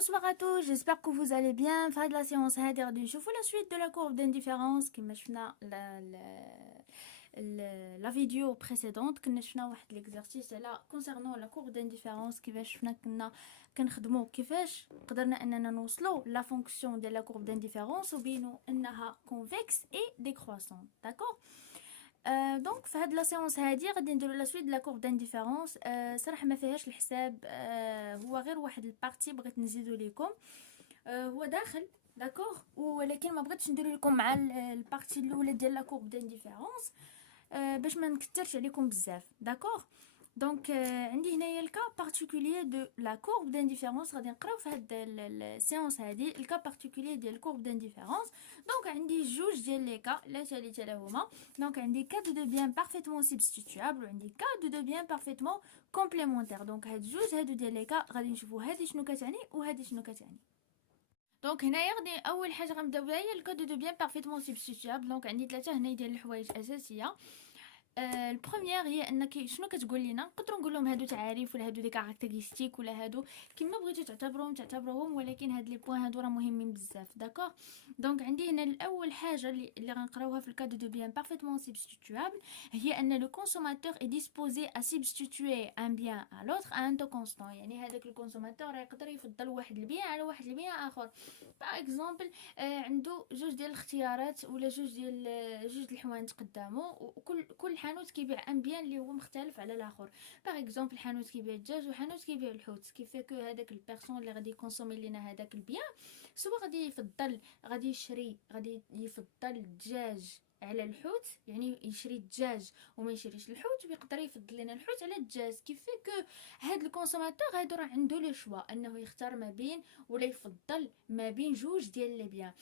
Bonsoir à tous, j'espère que vous allez bien. Fin de la séance هذه غادي نشوفوا la suite de la courbe d'indifférence كما شفنا la vidéo précédente كنا شفنا واحد l'exercice على concernant la courbe d'indifférence كيفاش شفنا كنا كنخدموا كيفاش قدرنا اننا نوصلوا la fonction de la courbe d'indifférence وبينوا انها convexe et décroissante. D'accord. دونك في هاد لا سيونس هادي غادي نديرو لا سويت د لا كورب دانديفيرونس. صراحه ما فيهاش الحساب، هو غير واحد البارتي بغيت نزيدو ليكم. هو داخل داكوغ، ولكن ما بغيتش نديرو لكم مع البارتي الاولى ديال لا كورب دانديفيرونس باش ما نكثرش عليكم بزاف. داكوغ. دونك عندي هنايا الكا بارتيكولير دو لا كورب دانديفيرونس. غادي نقراو في هاد السيونس هادي الكا بارتيكولير ديال الكورب دانديفيرونس. دونك عندي جوج ديال لي كا لا تالي لهما. دونك عندي كا دو بيان بارفيتمون سبستيتوابل وعندي كا دو بيان بارفيتمون كومبليمونتير. دونك هاد جوج هادو ديال لي كا غادي نشوفوا هادي شنو كتعني وهادي شنو كتعني. دونك هنايا غادي اول حاجه غنبداو بها هي الكا دو بيان بارفيتمون سبستيتوابل. دونك عندي ثلاثه هنا ديال الحوايج اساسيه. البروميير هي انك شنو كتقول لنا، نقدروا نقول لهم هادو تعاريف ولا هادو دي كاركتيرستيك ولا هادو كيما بغيتو تعتبروهم، ولكن هاد لي بوين هادو راه مهمين بزاف. داكوغ. دونك عندي هنا الاول حاجه اللي غنقراوها في الكادو دو بيان بارفيتمون سبستيتوابل هي ان لو كونسوماتور اي ديسبوزي ا سبستيتوي ان بيان ا لوتر ان تو كونستون. يعني هذاك الكونسوماتور يقدر يفضل واحد البيان على واحد البيان اخر. باغ اكزومبل عنده جوج ديال الاختيارات ولا جوج الحوايج قدامه، وكل حانوت كيبيع ان بيان اللي هو مختلف على الاخر. باغ اكزومبل حانوت كيبيع الدجاج وحانوت كيبيع الحوت، كيف كو هذاك البيرسون اللي غادي يكونسومي لينا هذاك البيان سواء غادي يفضل الدجاج على الحوت، يعني يشري الدجاج وما يشريش الحوت، ويقدر يفضل لنا الحوت على الدجاج. كيف كو هاد الكونسوماتور هادو راه عنده لو شوا انه يختار ما بين ولا يفضل ما بين جوج ديال لي بيان،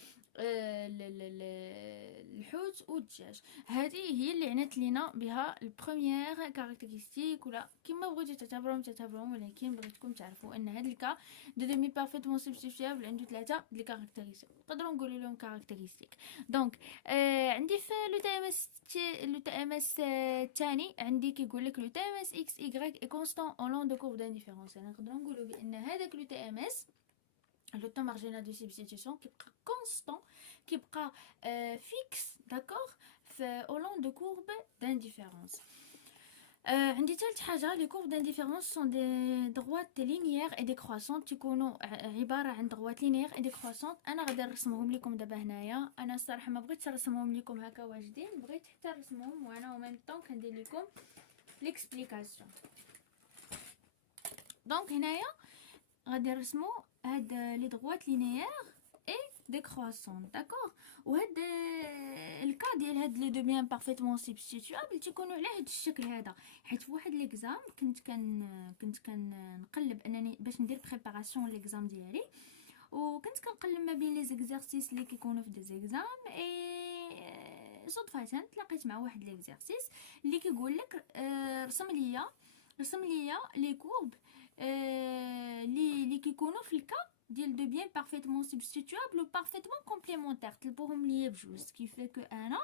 الحوت والدجاج. هذه هي اللي عنات لينا بها البروميير كاركتيرستيك، ولا كما بغيتو تعتبروهم، ولكن بغيتكم تعرفوا ان هذا الكا دو دومي بارفيتمون سبستيتوابل عنده ثلاثه دي كاركتيرستيك، نقدروا نقولوا لهم كاركتيرستيك. دونك عندي في لو تي ام اس الثاني عندي كيقول لك لو تي ام اس اكس واي اي كونستون اون لون دو كورب دانديفيرونس. يعني نقدروا نقولوا بان هذاك لو تي ام اس لو طون مارجينال دو سبستيتيوشن كيبقى كونستون، كيبقى فيكس. داكوغ. في اولون دو كورب دانديفيرونس. عندي ثالث حاجه لي كورب دانديفيرونس سون دي دروات لينيير اي ديكرواسونت، تيكونوا عباره عن دروات لينيير اي ديكرواسونت. انا غادي نرسمهم لكم دابا هنايا. انا الصراحه ما بغيتش نرسمهم لكم هكا واجدين، بغيت حتى نرسمهم وانا او ميم طون كندير لكم ليكسبليكاسيون. دونك هنايا غادي نرسمو هاد لي دروات لينيير اي ديكرواسون. داكوغ. وهاد الكا ديال هاد لي دو بيان بارفيتمون سبستيتوابل تيكونوا على هاد الشكل هذا. حيت في واحد ليكزام كنت كنقلب انني باش ندير بريباراسيون ليكزام ديالي، وكنت كنقلب ما بين لي زيكزارسيس اللي كيكونوا في دي زيكزام اي صدفه تلاقيت مع واحد ليكزارسيس اللي كيقول لك رسم ليا لي كورب اللي كيكونوا في الكا ديال دو بيان بارفيتمون سبستيتوابل و بارفيتمون كومبليمونتير. طلبوهم ليا بجوج. كيف كو انا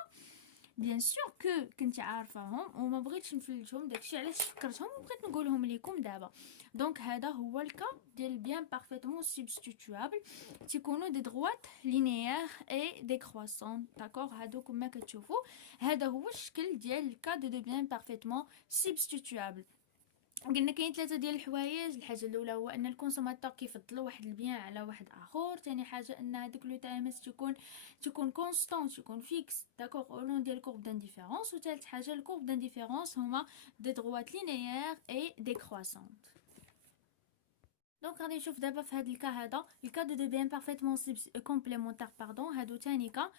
بيان سور كو كنت عارفاهم وما بغيتش نفلتهم، داكشي علاش فكرتهم وبغيت نقولهم لكم دابا. دونك هذا هو الكا ديال بيان بارفيتمون سبستيتوابل، تيكونوا دي دروات لينيير اي ديكرواسون. داكوغ. هادو كما كتشوفوا هذا هو الشكل ديال الكا دو بيان بارفيتمون سبستيتوابل. قلنا كاين ثلاثه ديال الحوايج. الحاجه الاولى هو ان الكونسوماتور كيفضل واحد البيان على واحد اخر. ثاني حاجه ان هذاك لو تي ام اس تكون كونستون، تكون فيكس. داكوغ. او لون ديال كورب دانديفيرونس. وثالث حاجه الكورب دانديفيرونس هما دي دروات لينيير اي ديكرواسونت. دونك غادي نشوف دابا في هذا الكا، هذا الكا دو بيان بارفيتمون كومبليمونتير باردون. هادو ثاني كا،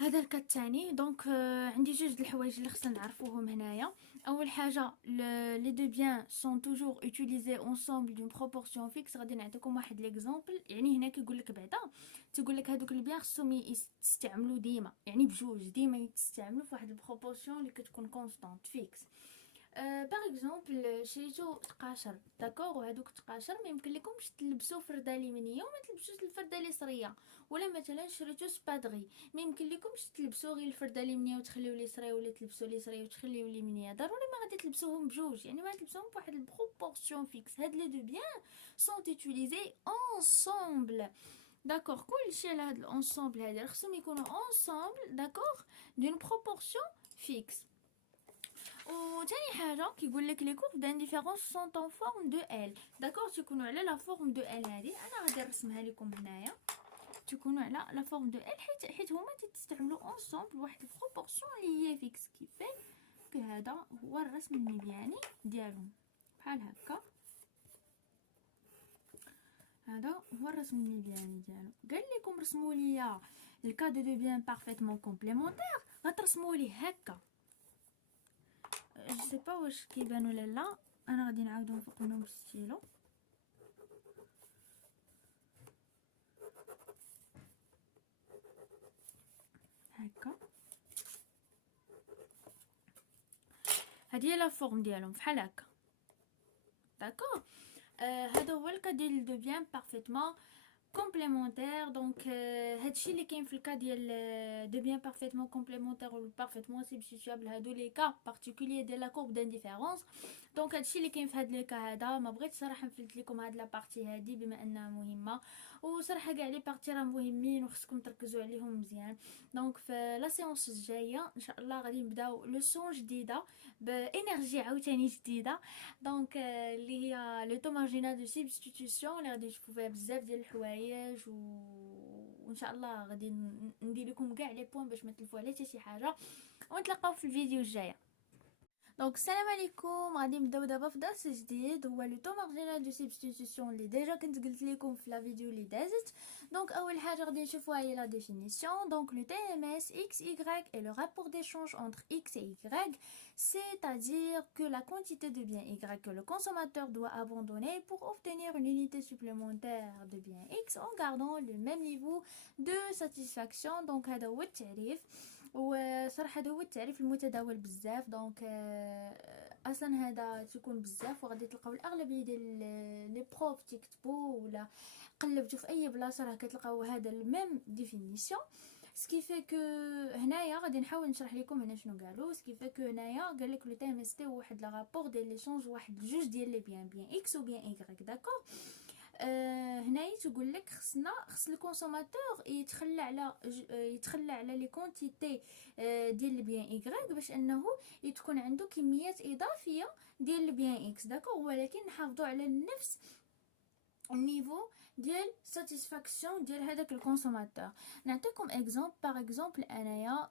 هذا الكا الثاني. دونك عندي جوج د الحوايج اللي خصنا نعرفوهم هنايا. اول حاجه لي دو بيان سون توجور اوتيليزي اونسومبل دون بروبورسيون فيكس. غادي نعطيكم واحد ليكزامبل. يعني هنا كيقول لك بعدا تيقول لك هذوك البيان خصهم يستعملوا ديما، يعني بجوج ديما يتستعملوا في واحد البروبورسيون اللي كتكون كونستانت فيكس. باغ اكزومبل شريتو تقاشر داكوغ، وهادوك التقاشر ما يمكن لكمش تلبسو فرده اليمينيه وما تلبسوش الفرده اليسريه. ولا مثلا شريتو سبادغي، ما يمكن لكمش تلبسو غير الفرده اليمنيه وتخليو اليسريه، ولا تلبسو اليسريه وتخليو اليمنيه. ضروري ما غادي تلبسوهم بجوج، يعني ما تلبسوهم بواحد البروبورسيون فيكس. هاد لي دو بيان سون utiliser ensemble. داكوغ، كلشي على هاد الانصومبل هادي خصهم يكونوا ensemble داكوغ دون بروبورسيون فيكس. وثاني حاجه كيقول لك لي كورب d'aindiférence sont en forme de L. داكوغ، تيكونوا على لا فورم دو L. هذه انا غادي نرسمها لكم هنايا. تكونوا على لا فورم دو L حيت هما تستعملوا ensemble واحد البروبورسيون اللي هي فيكس. كيفاه هذا هو الرسم المبياني ديالهم بحال هكا. هذا هو الرسم المبياني ديالو. قال لكم رسموا لي الكاد دو بيان بارفيتمون كومبليمونتير، غترسموا ليه هكا. جو سي با واش كيبان ولا لا، انا غادي نعاودو نفوق منهم بالستيلو هكا. هذه هي لا فورم ديالهم بحال هكا داكوغ. هذا هو الكا ديال دو بيان بارفيتمون كومبليمونتير. دونك هادشي اللي كاين في الكا ديال دو بيان بارفيتمون كومبليمونتير و بارفيتمون سبستيتوابل، هادو لي كا بارتيكولير ديال لا كورب d'aindiférence. دونك هادشي اللي كاين في هاد لي كا هذا. ما بغيت صراحه نفلت لكم هاد لا بارتي هادي بما انها مهمه، وصراحه كاع لي بارتي راه مهمين وخصكم تركزوا عليهم مزيان. دونك في لا سيونس الجايه ان شاء الله غادي نبداو لوسون جديده بانرجي عاوتاني جديده. دونك اللي هي لو تو مارجينال دو سبستيتيوشن اللي غادي نشوفوا فيها بزاف ديال الحوايج وان شاء الله غادي ندير لكم كاع لي بوين باش ما تلفوا على حتى شي حاجه. ونتلاقاو في الفيديو الجايه. دونك السلام عليكم، غادي نبداو دابا في درس جديد هو لو تو مارجينال دو سبستيتيوشن اللي ديجا كنت قلت لكم في لا فيديو اللي دازت. دونك اول حاجه غادي نشوفوها هي لا ديفينيسيون. دونك لو TMS x y est le rapport d'échange entre x et y, c'est-à-dire que la quantité de bien y que le consommateur doit abandonner pour obtenir une unité supplémentaire de bien x en gardant le même niveau de satisfaction. donc هذا هو التعريف، وصراحه هذا هو التعريف المتداول بزاف. دونك اصلا هذا تيكون بزاف وغادي تلقاو الاغلبيه ديال لي بروف تكتبوا ولا قلبتوا في اي بلاصه راه كتلقاو هذا الميم ديفينيسيون. سكيفي كو هنايا غادي نحاول نشرح لكم هنا شنو قالوا. سكيفي كو هنايا قال لك لو تي ام اس تي هو واحد لا رابور ديال ليشونج واحد جوج ديال لي بيان اكس و بيان ايغريك داكور. هنايا تقول لك خص الكونسوماتور يتخلى على لي كونتيتي ديال البيان ايغريك باش انه تكون عنده كميات اضافيه ديال البيان اكس داكور، ولكن نحافظوا على نفس النيفو ديال ساتيسفاكسيون ديال هذاك الكونسوماتور. نعطيكم اكزومبل. باغ اكزومبل انايا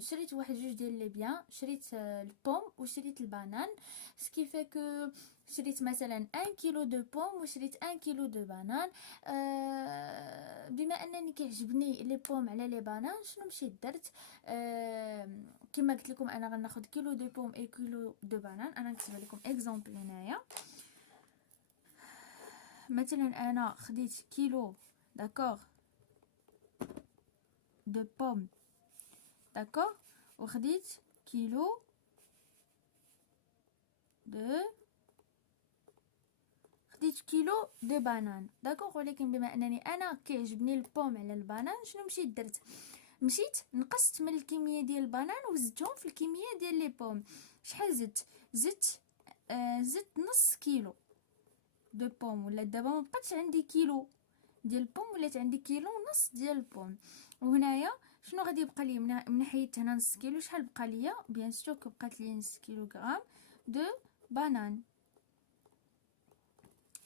شريت واحد جوج ديال لي بيان، شريت البوم وشريت البنان. سكيفي كو شريت مثلا 1 كيلو دو بوم وشريت 1 كيلو دو بنان. بما انني كيعجبني لي بوم على لي بنان، شنو مشيت درت؟ كما قلت لكم انا غناخذ كيلو دو بوم اي كيلو دو بنان. انا نكتب لكم اكزومبل هنايا. مثلا انا خديت كيلو داكوغ دو بوم داكوغ، وخديت كيلو دو بنان داكوغ. ولكن بما انني انا كيعجبني البوم على البنان، شنو مشيت درت؟ مشيت نقصت من الكميه ديال البنان وزدتهم في الكميه ديال لي بوم. شحال زدت نص كيلو دو بوم. ولا دابا ما بقاتش عندي كيلو ديال البوم، ولات عندي كيلو ونص ديال البوم. وهنايا شنو غادي يبقى لي من حيت هنا نص كيلو؟ شحال بقى ليا؟ بيان سور بقات لي نص كيلوغرام دو بنان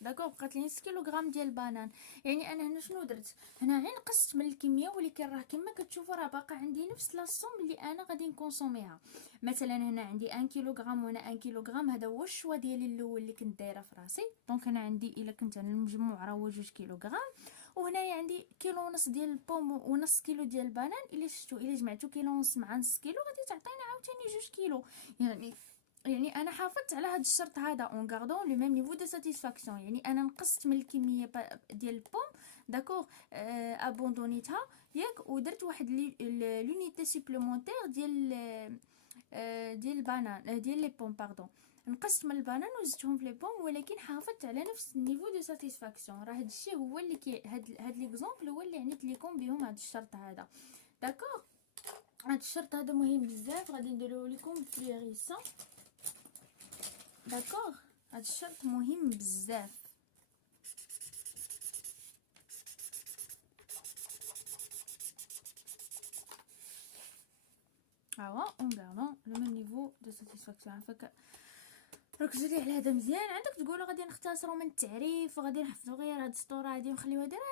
داكوغ. بقات لي نص كيلوغرام ديال البنان. يعني انا هنا شنو درت؟ هنا غير نقصت من الكميه، ولكن راه كما كتشوفوا راه باقا عندي نفس لاصوم اللي انا غادي نكونسوميها. مثلا هنا عندي 1 كيلوغرام وهنا 1 كيلوغرام. هذا هو الشوا ديالي الاول اللي كنت دايره في راسي. دونك انا عندي الا كنت انا المجموع راه هو 2 كيلوغرام. وهنايا عندي كيلو ونص ديال البوم ونص كيلو ديال البنان. الا شفتوا الا جمعتوا كيلو ونص مع نص كيلو غادي تعطينا عاوتاني 2 كيلو. يعني انا حافظت على هذا الشرط هذا اون غاردون لو ميم نيفو دو ساتيسفاكسيون. يعني انا نقصت من الكميه ديال البوم داكوغ، ابوندونيتها ياك، ودرت واحد لونيتي سوبليمونتير ديال البنان، ديال لي بوم باردون. نقصت من البنان وزدتهم في لي بوم، ولكن حافظت على نفس النيفو دو ساتيسفاكسيون. راه هادشي هو اللي هاد ليكزامبل هو اللي عنيت ليكم بهم هاد الشرط هذا. داكوغ، هاد الشرط هذا مهم بزاف، غادي نديرو لكم فلوريسون. داكوغ، هاد الشرط مهم بزاف. اون غاردون لو ميم نيفو دو ساتيسفاكسيون. عافاك ركزوا لي على هذا مزيان. عندك تقولوا غادي نختصروا من التعريف وغادي نحفظوا غير هاد السطوره هادي ونخليوها دايره،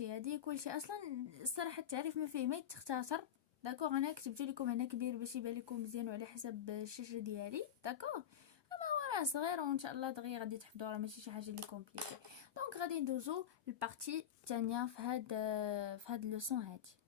هادي كلشي اصلا. الصراحه التعريف ما فيه ما يتختصر. داكوغ، انا كتبت لكم هنا كبير باش يبان لكم مزيان وعلى حسب الشاشه ديالي. داكوغ، اما راه صغير وان شاء الله دغيا غادي تحفظوا، راه ماشي شي حاجه اللي كومبليكي. دونك غادي ندوزو للبارتي الثانيه في هاد اللوسون هادي.